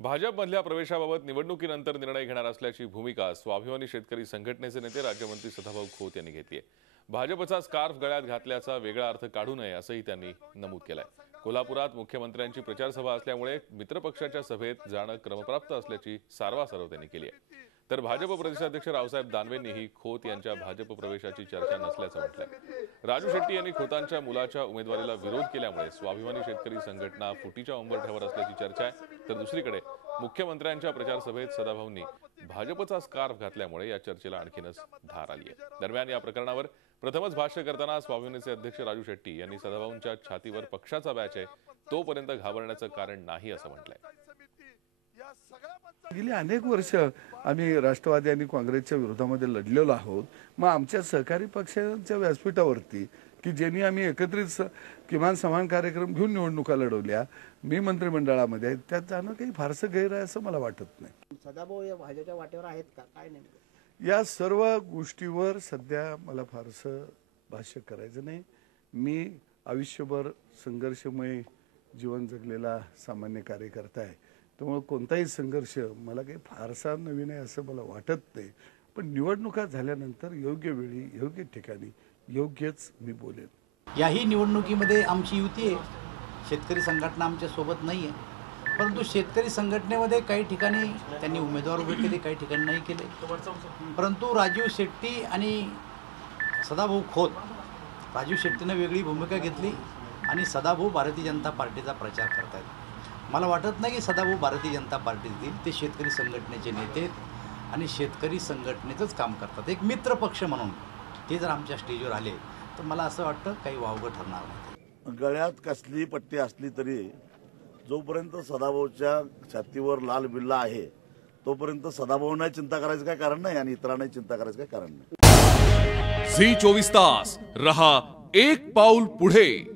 भाजपमधल्या प्रवेशाबाबत निवडणुकीनंतर निर्णय घेणार असल्याची भूमिका स्वाभिमानी शेतकरी संघटनेचे नेते राज्यमंत्री सदाभाऊ खोत यांनी घेतली आहे। भाजपचा स्कार्फ गळ्यात घातल्याचा वेगळा अर्थ काढू नये असंही त्यांनी नमूद केलंय। कोल्हापुरात मुख्यमंत्र्यांची प्रचार सभा असल्यामुळे मित्रपक्षाच्या सभेत जाणं क्रमप्राप्त असल्याची सारवासारव त्यांनी केली आहे। तर भाजप प्रदेशाध्यक्ष रावसाहेब दानवेंनीही खोत यांच्या भाजप प्रवेशाची चर्चा नसल्याचं म्हटलंय। राजू शेट्टी यांनी खोतांच्या मुलाच्या उमेदवारीला विरोध केल्यामुळे स्वाभिमानी शेतकरी संघटना फुटीच्या उंबरठ्यावर असल्याची चर्चा आहे। तर दुसरीकडे मुख्यमंत्र्यांच्या प्रचार सभेत सदाभाऊंनी भाजपचा स्कार्फ घातल्यामुळे या चर्चेला आणखीनच धार आली आहे। दरम्यान या प्रकरणावर प्रथमच भाष्य करताना स्वाभिमानीचे अध्यक्ष राजू शेट्टी यांनी सदाभाऊंच्या छातीवर पक्षाचा बॅच आहे, तोपर्यंत घाबरण्याचं कारण नाही असं म्हटलंय। गेली अनेक वर्ष आम्ही राष्ट्रवादी आणि काँग्रेसच्या विरोधामध्ये लढलेलो आहोत। मग आमच्या सहकारी पक्षांच्या व्यासपीठावरती की ज्यांनी आम्ही एकत्रित किमान समान कार्यक्रम घेऊन निवडणुका लढवल्या, मी मंत्रिमंडळामध्ये आहे, त्यात जाणं काही फारसं गैर आहे असं मला वाटत नाही। सदाभाऊ या भाजपच्या वाटेवर आहेत का काय नेमकं? या सर्व गोष्टीवर सध्या मला फारसं भाष्य करायचं नाही। मी आयुष्यभर संघर्षमय जीवन जगलेला सामान्य कार्यकर्ता आहे, त्यामुळे कोणताही संघर्ष मला काही फारसा नवीन आहे असं मला वाटत नाही। पण निवडणुका झाल्यानंतर योग्य वेळी योग्य ठिकाणी योग्यच मी बोलेन। याही निवडणुकीमध्ये आमची युती आहे, शेतकरी संघटना आमच्या सोबत नाही आहे, परंतु शेतकरी संघटनेमध्ये काही ठिकाणी त्यांनी उमेदवार उभे केले, काही ठिकाणी नाही केले। परंतु राजू शेट्टी आणि सदाभाऊ खोत, राजू शेट्टीनं वेगळी भूमिका घेतली आणि सदाभाऊ भारतीय जनता पार्टीचा प्रचार करतात। मला वाटत नाही की सदाभाऊ भारतीय जनता पार्टीतील ते शेतकरी संघटनेचे नेते आणि शेतकरी संघटनेचंच काम करतात। एक मित्र पक्ष म्हणून ते जर आमच्या स्टेजवर आले तर मला असं वाटतं काही वावगं ठरणार नाही। गळ्यात कसली पट्टी असली तरी जोपर्यंत सदाभाऊच्या छातीवर लाल बिल्ला आहे तोपर्यंत सदाभाऊंना चिंता करायचं काय कारण नाही आणि इतरांना चिंता करायचं काय कारण नाही। झी 24 तास रहा एक पाऊल पुढे।